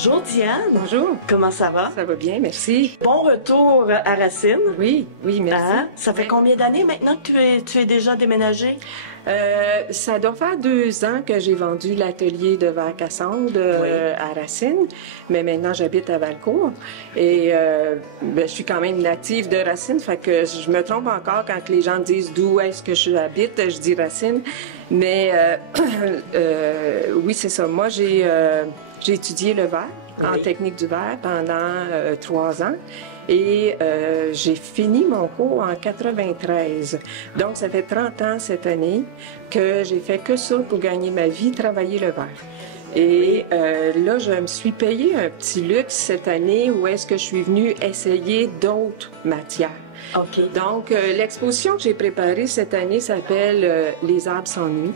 Bonjour Diane. Bonjour. Comment ça va? Ça va bien, merci. Bon retour à Racine. Oui, merci. Hein? Ça fait combien d'années maintenant que tu es déjà déménagé? Ça doit faire 2 ans que j'ai vendu l'atelier de verre Cassandre à Racine, mais maintenant j'habite à Valcourt et je suis quand même native de Racine, fait que je me trompe encore quand les gens disent d'où est-ce que j'habite, je dis Racine, mais oui c'est ça. Moi j'ai étudié le verre en technique du verre pendant 3 ans. Et j'ai fini mon cours en 93. Donc, ça fait 30 ans cette année que j'ai fait que ça pour gagner ma vie, travailler le verre. Et là, je me suis payé un petit luxe cette année où est-ce que je suis venue essayer d'autres matières. OK. Donc, l'exposition que j'ai préparée cette année s'appelle « Les arbres s'ennuient ».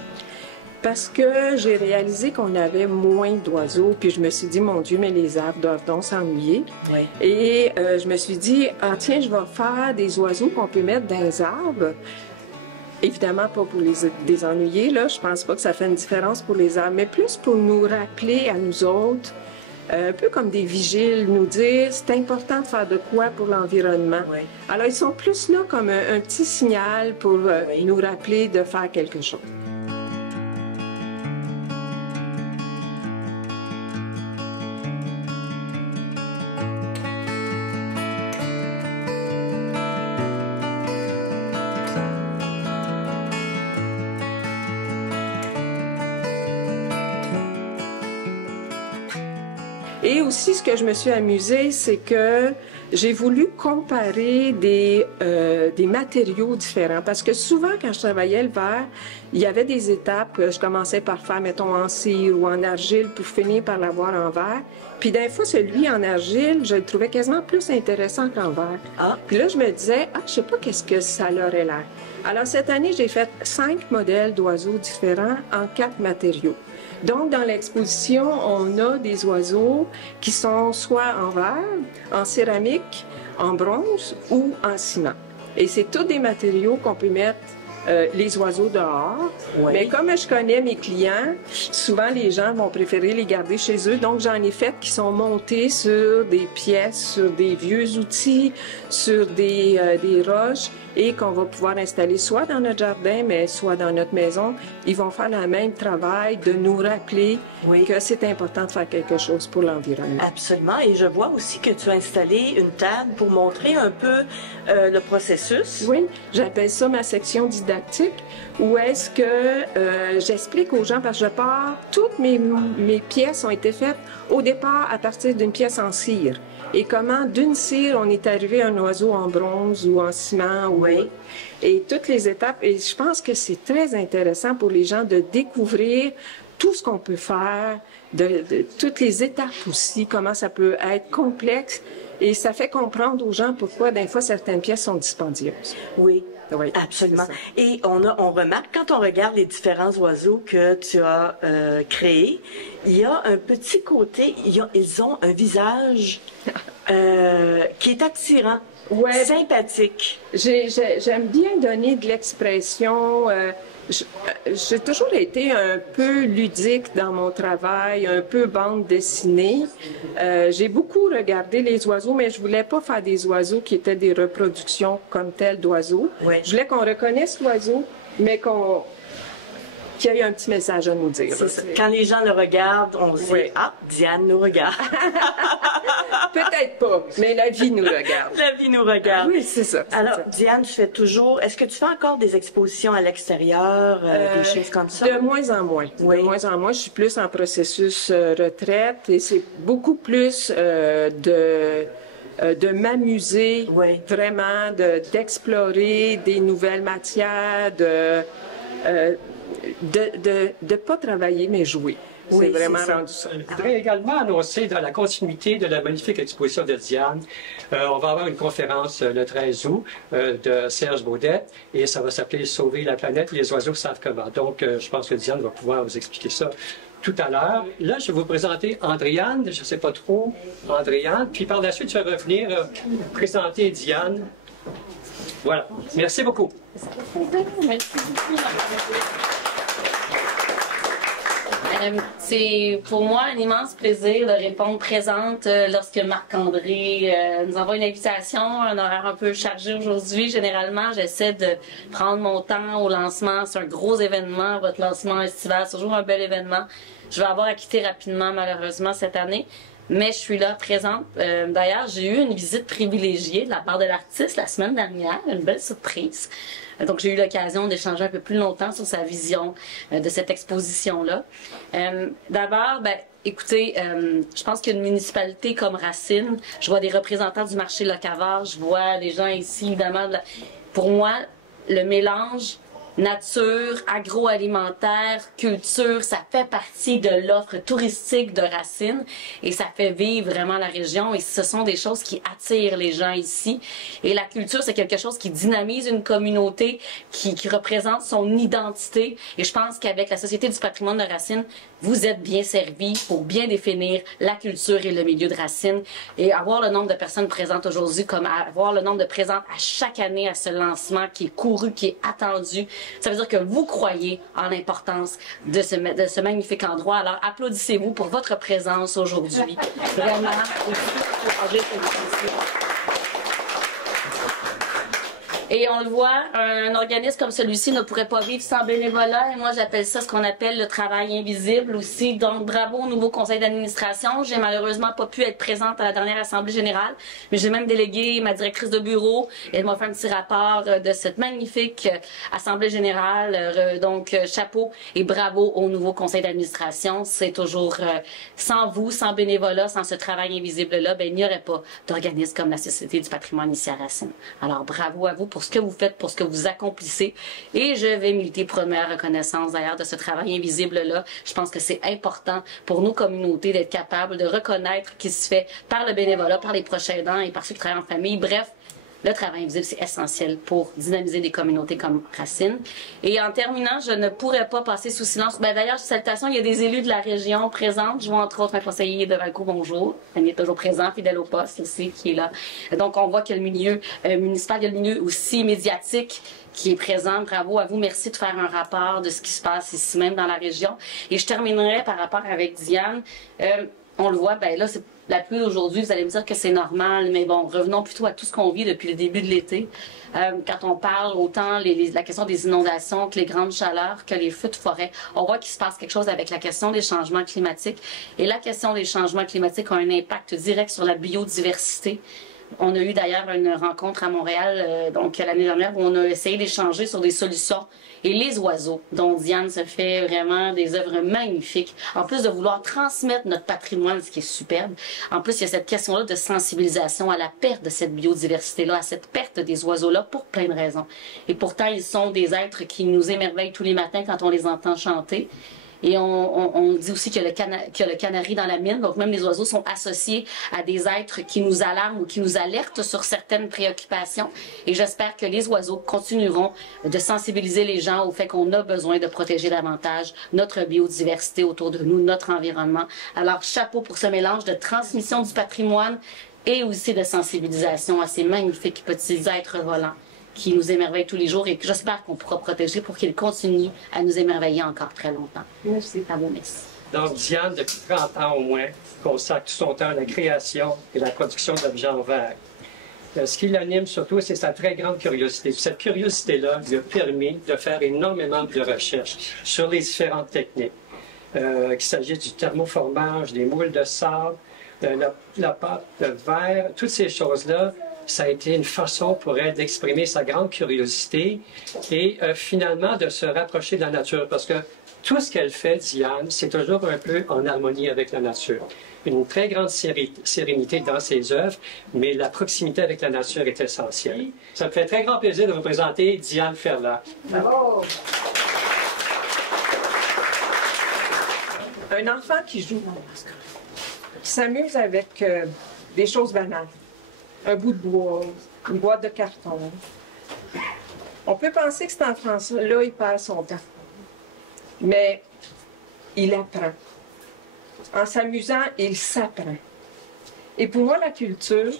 Parce que j'ai réalisé qu'on avait moins d'oiseaux, puis je me suis dit, mon Dieu, mais les arbres doivent donc s'ennuyer. Oui. Et je me suis dit, ah tiens, je vais faire des oiseaux qu'on peut mettre dans les arbres. Évidemment, pas pour les désennuyer, là, je pense pas que ça fait une différence pour les arbres, mais plus pour nous rappeler à nous autres, un peu comme des vigiles, nous dire, c'est important de faire de quoi pour l'environnement. Oui. Alors, ils sont plus là comme un petit signal pour nous rappeler de faire quelque chose. Et aussi, ce que je me suis amusée, c'est que j'ai voulu comparer des matériaux différents. Parce que souvent, quand je travaillais le verre, il y avait des étapes. Je commençais par faire, mettons, en cire ou en argile pour finir par l'avoir en verre. Puis d'un fois, celui en argile, je le trouvais quasiment plus intéressant qu'en verre. Ah. Puis là, je me disais, je sais pas qu'est-ce que ça aurait l'air. Alors, cette année, j'ai fait 5 modèles d'oiseaux différents en 4 matériaux. Donc, dans l'exposition, on a des oiseaux qui sont soit en verre, en céramique, en bronze ou en ciment. Et c'est tous des matériaux qu'on peut mettre les oiseaux dehors. Oui. Mais comme je connais mes clients, souvent les gens vont préférer les garder chez eux. Donc, j'en ai fait qui sont montés sur des pièces, sur des vieux outils, sur des roches et qu'on va pouvoir installer soit dans notre jardin, mais soit dans notre maison. Ils vont faire le même travail de nous rappeler que c'est important de faire quelque chose pour l'environnement. Absolument. Et je vois aussi que tu as installé une table pour montrer un peu le processus. Oui, j'appelle ça ma section didactique, où est-ce que j'explique aux gens, parce que je pars, toutes mes pièces ont été faites au départ à partir d'une pièce en cire. Et comment d'une cire, on est arrivé à un oiseau en bronze ou en ciment. Oui. Et toutes les étapes. Et je pense que c'est très intéressant pour les gens de découvrir tout ce qu'on peut faire, de toutes les étapes aussi, comment ça peut être complexe. Et ça fait comprendre aux gens pourquoi, des fois, certaines pièces sont dispendieuses. Oui. Oui, absolument. Et on remarque, quand on regarde les différents oiseaux que tu as créés, il y a un petit côté, ils ont un visage qui est attirant, sympathique. J'aime bien donner de l'expression. J'ai toujours été un peu ludique dans mon travail, un peu bande dessinée. J'ai beaucoup regardé les oiseaux, mais je voulais pas faire des oiseaux qui étaient des reproductions comme telles d'oiseaux. Oui. Je voulais qu'on reconnaisse l'oiseau, mais qu'il y ait un petit message à nous dire. Quand les gens le regardent, on se dit « Ah, Diane nous regarde! » Peut-être pas, mais la vie nous regarde. La vie nous regarde. Oui, c'est ça. Alors, Diane, tu fais toujours... Est-ce que tu fais encore des expositions à l'extérieur, des choses comme ça? De moins en moins. Oui. De moins en moins. Je suis plus en processus retraite et c'est beaucoup plus de m'amuser, vraiment, d'explorer des nouvelles matières, de pas travailler, mais jouer. C'est vraiment rendu ça. Je voudrais également annoncer dans la continuité de la magnifique exposition de Diane, on va avoir une conférence le 13 août de Serge Baudet et ça va s'appeler « Sauver la planète, les oiseaux savent comment ». Donc, je pense que Diane va pouvoir vous expliquer ça tout à l'heure. Là, je vais vous présenter Andréane, je ne sais pas trop, Andréane, puis par la suite, je vais revenir présenter Diane. Voilà. Merci beaucoup. Merci beaucoup. C'est pour moi un immense plaisir de répondre présente lorsque Marc-André nous envoie une invitation, un horaire un peu chargé aujourd'hui. Généralement, j'essaie de prendre mon temps au lancement. C'est un gros événement, votre lancement estival, c'est toujours un bel événement. Je vais avoir à quitter rapidement, malheureusement, cette année. Mais je suis là, présente. D'ailleurs, j'ai eu une visite privilégiée de la part de l'artiste la semaine dernière, une belle surprise. Donc, j'ai eu l'occasion d'échanger un peu plus longtemps sur sa vision de cette exposition-là. D'abord, écoutez, je pense qu'une municipalité comme Racine, je vois des représentants du marché Locavard, je vois des gens ici, évidemment. Pour moi, le mélange nature, agroalimentaire, culture, ça fait partie de l'offre touristique de Racine et ça fait vivre vraiment la région et ce sont des choses qui attirent les gens ici. Et la culture, c'est quelque chose qui dynamise une communauté, qui représente son identité et je pense qu'avec la Société du patrimoine de Racine, vous êtes bien servis pour bien définir la culture et le milieu de Racine et avoir le nombre de personnes présentes aujourd'hui comme avoir le nombre de présentes à chaque année à ce lancement qui est couru, qui est attendu. Ça veut dire que vous croyez en l'importance de ce magnifique endroit. Alors, applaudissez-vous pour votre présence aujourd'hui. Vraiment. Et on le voit, un organisme comme celui-ci ne pourrait pas vivre sans bénévolat. Et moi, j'appelle ça ce qu'on appelle le travail invisible aussi. Donc, bravo au nouveau conseil d'administration. J'ai malheureusement pas pu être présente à la dernière assemblée générale, mais j'ai même délégué ma directrice de bureau. Et elle m'a fait un petit rapport de cette magnifique assemblée générale. Donc, chapeau et bravo au nouveau conseil d'administration. C'est toujours sans vous, sans bénévolat, sans ce travail invisible-là, il n'y aurait pas d'organisme comme la Société du patrimoine ici à Racine. Alors, bravo à vous pour ce que vous faites, pour ce que vous accomplissez. Et je vais militer pour une meilleure reconnaissance d'ailleurs de ce travail invisible-là. Je pense que c'est important pour nos communautés d'être capables de reconnaître qui se fait par le bénévolat, par les proches aidants et par ceux qui travaillent en famille. Bref, le travail invisible, c'est essentiel pour dynamiser des communautés comme Racine. Et en terminant, je ne pourrais pas passer sous silence. D'ailleurs, salutations, il y a des élus de la région présents. Je vois entre autres un conseiller de Valcourt, bonjour. Il est toujours présent, fidèle au poste aussi, qui est là. Donc, on voit qu'il y a le milieu municipal, il y a le milieu aussi médiatique qui est présent. Bravo à vous. Merci de faire un rapport de ce qui se passe ici même dans la région. Et je terminerai par rapport avec Diane. On le voit, là, c'est la pluie d'aujourd'hui, vous allez me dire que c'est normal, mais bon, revenons plutôt à tout ce qu'on vit depuis le début de l'été. Quand on parle autant la question des inondations, que les grandes chaleurs, que les feux de forêt, on voit qu'il se passe quelque chose avec la question des changements climatiques. Et la question des changements climatiques a un impact direct sur la biodiversité. On a eu d'ailleurs une rencontre à Montréal, donc l'année dernière, où on a essayé d'échanger sur des solutions. Et les oiseaux, dont Diane se fait vraiment des œuvres magnifiques, en plus de vouloir transmettre notre patrimoine, ce qui est superbe, en plus il y a cette question-là de sensibilisation à la perte de cette biodiversité-là, à cette perte des oiseaux-là, pour plein de raisons. Et pourtant, ils sont des êtres qui nous émerveillent tous les matins quand on les entend chanter. Et on dit aussi qu'il y a le canari dans la mine. Donc, même les oiseaux sont associés à des êtres qui nous alarment ou qui nous alertent sur certaines préoccupations. Et j'espère que les oiseaux continueront de sensibiliser les gens au fait qu'on a besoin de protéger davantage notre biodiversité autour de nous, notre environnement. Alors, chapeau pour ce mélange de transmission du patrimoine et aussi de sensibilisation à ces magnifiques petits êtres volants qui nous émerveillent tous les jours et que j'espère qu'on pourra protéger pour qu'ils continuent à nous émerveiller encore très longtemps. Merci. À vous, merci. Donc, Diane, depuis 30 ans au moins, consacre tout son temps à la création et la production d'objets en verre. Ce qui l'anime surtout, c'est sa très grande curiosité. Cette curiosité-là lui a permis de faire énormément de recherches sur les différentes techniques. Qu'il s'agisse du thermoformage, des moules de sable, la pâte de verre, toutes ces choses-là, ça a été une façon pour elle d'exprimer sa grande curiosité et finalement de se rapprocher de la nature. Parce que tout ce qu'elle fait, Diane, c'est toujours un peu en harmonie avec la nature. Une très grande sérénité dans ses œuvres, mais la proximité avec la nature est essentielle. Ça me fait très grand plaisir de vous présenter Diane Ferland. Bravo! Un enfant qui joue, qui s'amuse avec des choses banales. Un bout de bois, une boîte de carton. On peut penser que cet enfant-là, il perd son temps. Mais il apprend. En s'amusant, il s'apprend. Et pour moi, la culture,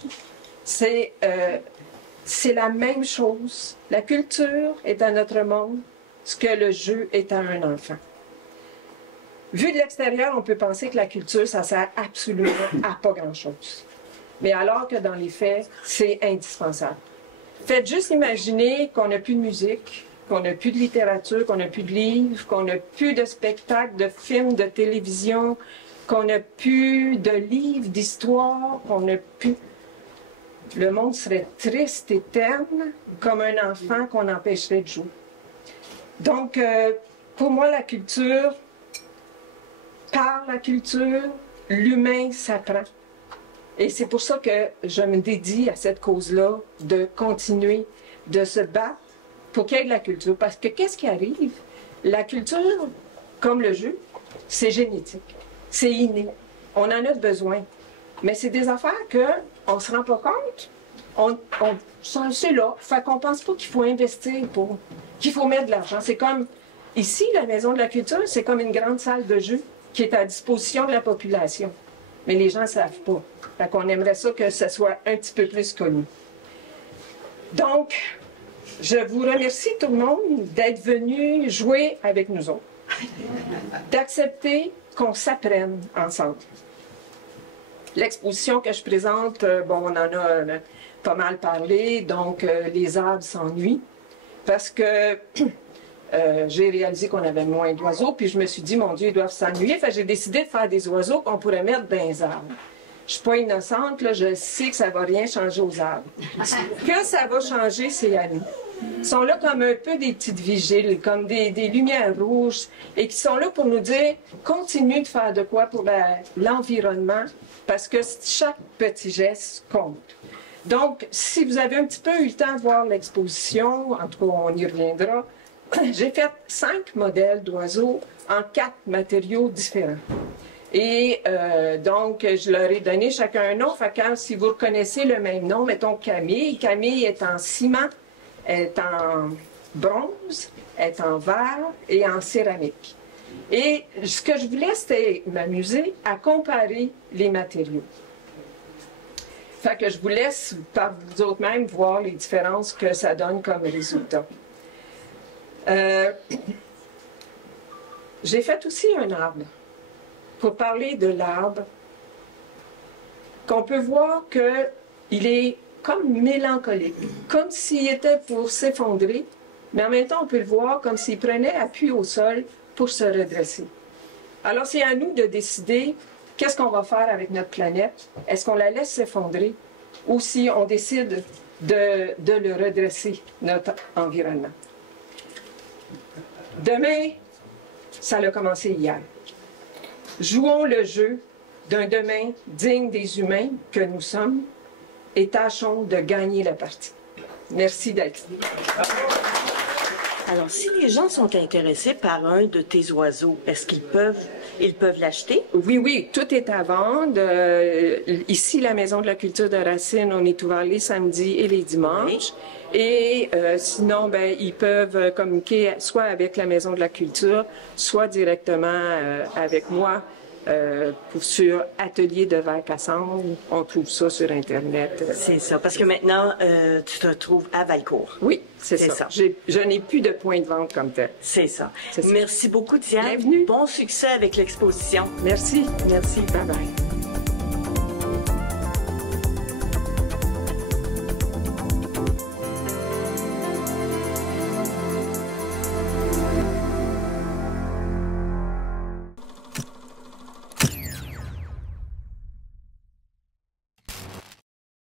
c'est la même chose. La culture est à notre monde ce que le jeu est à un enfant. Vu de l'extérieur, on peut penser que la culture, ça sert absolument à pas grand-chose. Mais alors que dans les faits, c'est indispensable. Faites juste imaginer qu'on n'a plus de musique, qu'on n'a plus de littérature, qu'on n'a plus de livres, qu'on n'a plus de spectacles, de films, de télévision, qu'on n'a plus de livres d'histoire, qu'on n'a plus... Le monde serait triste et terne, comme un enfant qu'on empêcherait de jouer. Donc, pour moi, la culture, par la culture, l'humain s'apprend. Et c'est pour ça que je me dédie à cette cause-là, de continuer de se battre pour qu'il y ait de la culture. Parce que qu'est-ce qui arrive? La culture, comme le jeu, c'est génétique, c'est inné. On en a besoin. Mais c'est des affaires qu'on ne se rend pas compte. C'est là. Fait qu'on ne pense pas qu'il faut investir pour, qu'il faut mettre de l'argent. C'est comme, ici, la Maison de la Culture, c'est comme une grande salle de jeu qui est à disposition de la population. Mais les gens ne savent pas. Fait qu'on aimerait ça que ce soit un petit peu plus connu. Donc, je vous remercie tout le monde d'être venu jouer avec nous autres. D'accepter qu'on s'apprenne ensemble. L'exposition que je présente, bon, on en a pas mal parlé, donc les arbres s'ennuient, parce que j'ai réalisé qu'on avait moins d'oiseaux, puis je me suis dit, mon Dieu, ils doivent s'ennuyer, fait que j'ai décidé de faire des oiseaux qu'on pourrait mettre dans les arbres. Je suis pas innocente, là, je sais que ça va rien changer aux arbres. Que ça va changer, c'est à nous. Ils sont là comme un peu des petites vigiles, comme des lumières rouges, et qui sont là pour nous dire, continue de faire de quoi pour l'environnement, parce que chaque petit geste compte. Donc, si vous avez un petit peu eu le temps de voir l'exposition, en tout cas, on y reviendra, j'ai fait 5 modèles d'oiseaux en 4 matériaux différents. Et donc, je leur ai donné chacun un nom. Fait que si vous reconnaissez le même nom, mettons Camille. Camille est en ciment, est en bronze, est en verre et en céramique. Et ce que je voulais, c'était m'amuser à comparer les matériaux. Fait que je vous laisse, par vous autres même, voir les différences que ça donne comme résultat. J'ai fait aussi un arbre. Pour parler de l'arbre, qu'on peut voir qu'il est comme mélancolique, comme s'il était pour s'effondrer, mais en même temps, on peut le voir comme s'il prenait appui au sol pour se redresser. Alors, c'est à nous de décider qu'est-ce qu'on va faire avec notre planète. Est-ce qu'on la laisse s'effondrer ou si on décide de le redresser, notre environnement? Demain, ça a commencé hier. Jouons le jeu d'un demain digne des humains que nous sommes et tâchons de gagner la partie. Merci d'être là. Alors, si les gens sont intéressés par un de tes oiseaux, est-ce qu'ils peuvent l'acheter? Oui, oui, tout est à vendre. Ici, la Maison de la Culture de Racine, on est ouvert les samedis et les dimanches. Oui. Et sinon, ben, ils peuvent communiquer soit avec la Maison de la Culture, soit directement avec moi sur Atelier de Verre Cassandre. On trouve ça sur Internet. C'est ça, parce que maintenant, tu te trouves à Valcourt. Oui, c'est ça. Je n'ai plus de point de vente comme tel. C'est ça. Merci beaucoup, Diane. Bienvenue. Bon succès avec l'exposition. Merci. Merci. Bye-bye.